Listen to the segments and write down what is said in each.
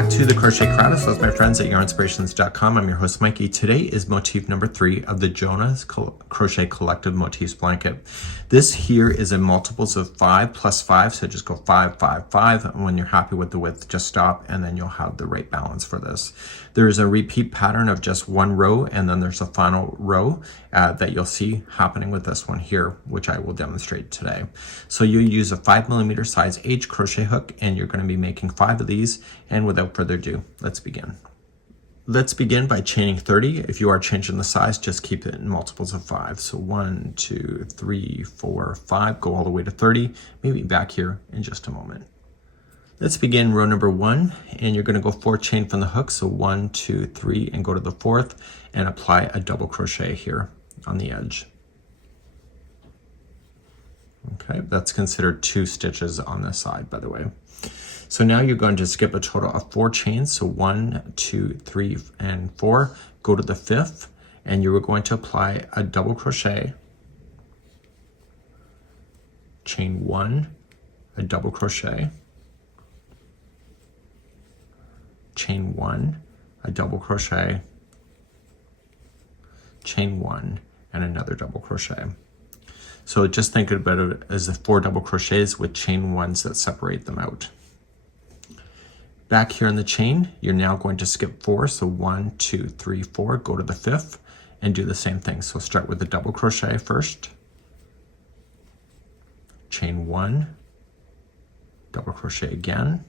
back to the Crochet Crowd. So my friends at Yarnspirations.com. I'm your host Mikey. Today is motif number 3 of the Jonah's Crochet Collective Motifs blanket. This here is in multiples of 5 plus 5, so just go 5, 5, 5, and when you're happy with the width, just stop, and then you'll have the right balance for this. There is a repeat pattern of just one row, and then there's a final row that you'll see happening with this one here, which I will demonstrate today. So you use a 5mm size H crochet hook, and you're going to be making 5 of these. And without further ado, let's begin. Let's begin by chaining 30. If you are changing the size, just keep it in multiples of 5. So 1, 2, 3, 4, 5, go all the way to 30. Maybe back here in just a moment. Let's begin row number 1, and you're going to go 4 chain from the hook. So 1, 2, 3, and go to the 4th, and apply a double crochet here on the edge. Okay, that's considered 2 stitches on this side, by the way. So now you're going to skip a total of 4 chains. So 1, 2, 3, and 4. Go to the 5th, and you are going to apply a double crochet, chain 1, a double crochet, chain 1, a double crochet, chain 1, and another double crochet. So just think about it as the 4 double crochets with chain 1s that separate them out. Back here in the chain, you're now going to skip 4. So 1, 2, 3, 4, go to the 5th and do the same thing. So start with the double crochet first, chain 1, double crochet again,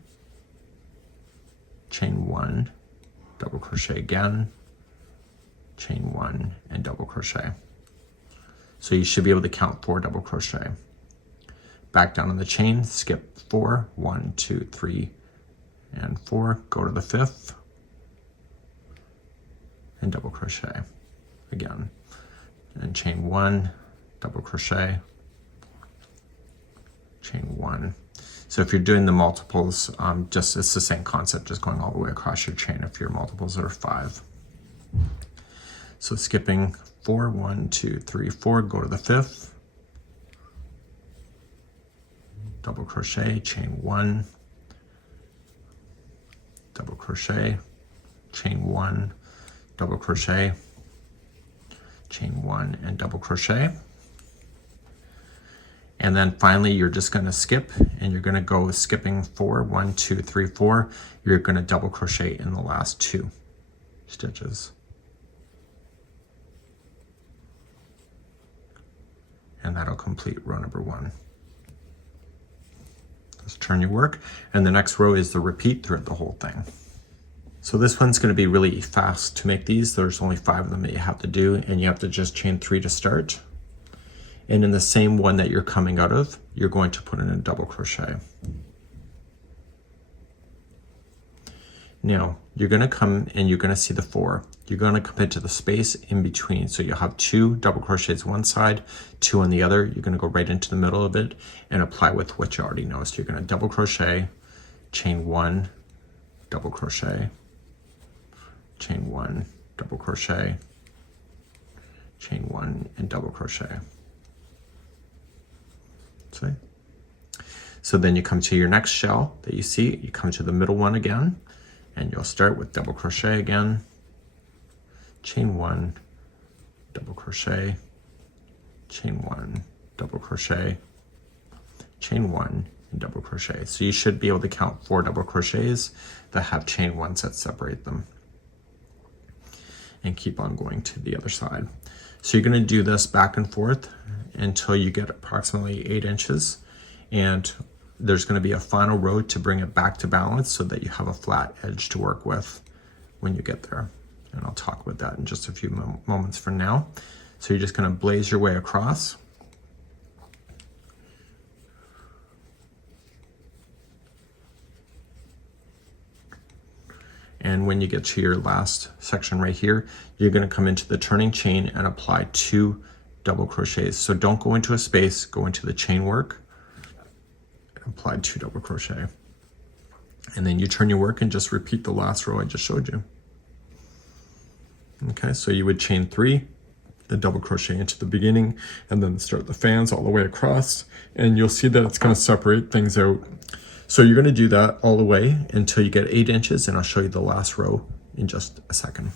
chain 1, double crochet again, chain 1, and double crochet. So you should be able to count 4 double crochet. Back down on the chain, skip 4, 1, 2, 3, and 4, go to the 5th, and double crochet again, and chain 1, double crochet, chain 1. So if you're doing the multiples, it's the same concept, just going all the way across your chain if your multiples are 5. So skipping 4, 1, 2, 3, 4, go to the 5th, double crochet, chain 1, double crochet, chain 1, double crochet, chain 1, and double crochet. And then finally you're just going to skip, and you're going to go skipping 4, 1, 2, 3, 4. You're going to double crochet in the last 2 stitches. And that'll complete row number 1. Just turn your work, and the next row is the repeat throughout the whole thing. So this one's going to be really fast to make these. There's only 5 of them that you have to do, and you have to just chain 3 to start. And in the same one that you're coming out of, you're going to put in a double crochet. Now you're going to come and you're going to see the 4. You're going to come into the space in between. So you'll have 2 double crochets one side, 2 on the other. You're going to go right into the middle of it and apply with what you already know. So you're going to double crochet, chain 1, double crochet, chain 1, double crochet, chain 1, and double crochet. See? So then you come to your next shell that you see. You come to the middle one again, and you'll start with double crochet again, chain 1, double crochet, chain 1, double crochet, chain 1, and double crochet. So you should be able to count 4 double crochets that have chain 1s that separate them, and keep on going to the other side. So you're going to do this back and forth until you get approximately 8 inches, and there's going to be a final row to bring it back to balance so that you have a flat edge to work with when you get there. And I'll talk about that in just a few moments from now. So you're just going to blaze your way across. And when you get to your last section right here, you're going to come into the turning chain and apply 2 double crochets. So don't go into a space, go into the chain work, and apply 2 double crochet. And then you turn your work and just repeat the last row I just showed you. Okay, so you would chain 3, the double crochet into the beginning, and then start the fans all the way across, and you'll see that it's going to separate things out. So you're going to do that all the way until you get 8 inches, and I'll show you the last row in just a second.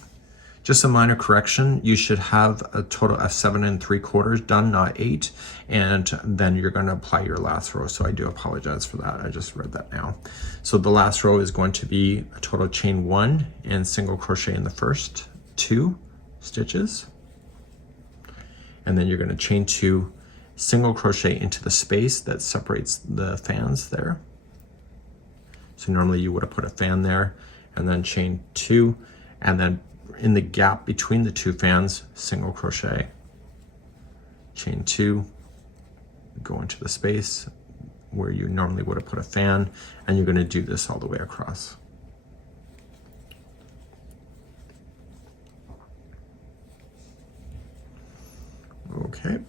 Just a minor correction, you should have a total of 7 3/4 done, not 8, and then you're going to apply your last row. So I do apologize for that. I just read that now. So the last row is going to be a total chain 1 and single crochet in the first 2 stitches. And then you're going to chain 2, single crochet into the space that separates the fans there. So normally you would have put a fan there, and then chain 2, and then in the gap between the 2 fans, single crochet, chain 2, go into the space where you normally would have put a fan, and you're going to do this all the way across. Okay.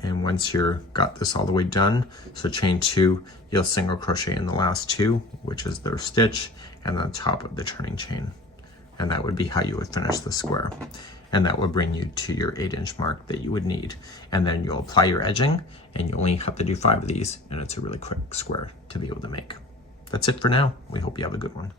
And once you're got this all the way done, so chain 2, you'll single crochet in the last 2, which is their stitch, and the top of the turning chain. And that would be how you would finish the square. And that would bring you to your 8-inch mark that you would need. And then you'll apply your edging, and you only have to do 5 of these, and it's a really quick square to be able to make. That's it for now. We hope you have a good one.